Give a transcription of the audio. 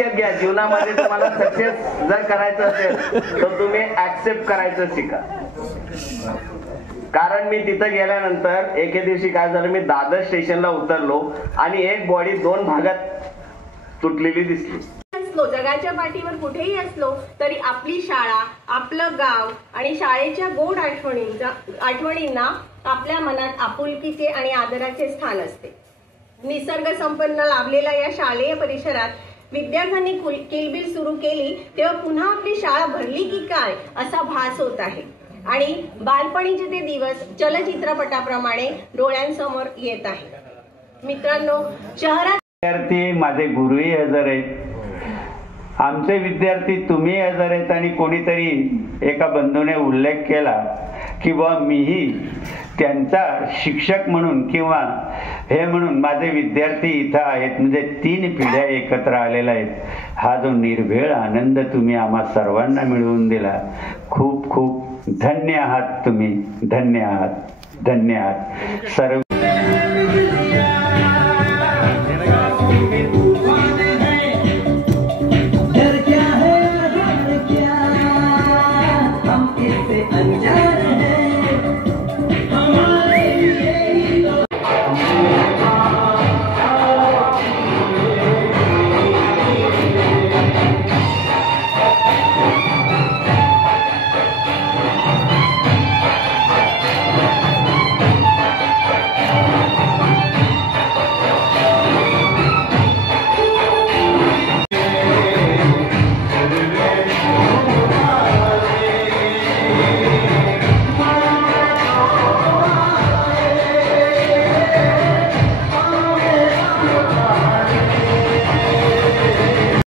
लक्षात घ्या, जीवनामध्ये तुम्हाला सक्सेस जर करायचं असेल तर तुम्ही ऍक्सेप्ट करायचं शिका. कारण मी तिथं गेल्यानंतर एके दिवशी काय झालं, मी दादर स्टेशनला उतरलो आणि एक बॉडी 2 भागात तुटलेली दिसली. जगाच्या पाठीवर कुठेही असलो तरी आपली शाळा, आपलं गाव आणि शाळेच्या गोड आठवणींना आपल्या मनात आपुलकीचे आणि आदराचे स्थान असते. निसर्ग संपन्न लाभलेल्या या शालेय परिसरात विद्यार्थ्यांनी किलबिल सुरू केली तेव्हा पुन्हा आपली शाळा भरली की काय असा भास होत आहे. आणि बालपणीचे ते दिवस चलचित्रपटाप्रमाणे डोळ्यांसमोर येत आहे. मित्रांनो, शहरात विद्यार्थी माझे गुरुही हजर आहेत, आमचे विद्यार्थी तुम्ही हजर आहेत. आणि कोणीतरी एका बंधूने उल्लेख केला की बा मीही त्यांचा शिक्षक म्हणून किंवा हे म्हणून माझे विद्यार्थी इथं आहेत, म्हणजे 3 पिढ्या एकत्र आलेल्या आहेत. हा जो निर्भेळ आनंद तुम्ही आम्हा सर्वांना मिळवून दिला, खूप खूप धन्य आहात तुम्ही, धन्य आहात, धन्य आहात सर्व.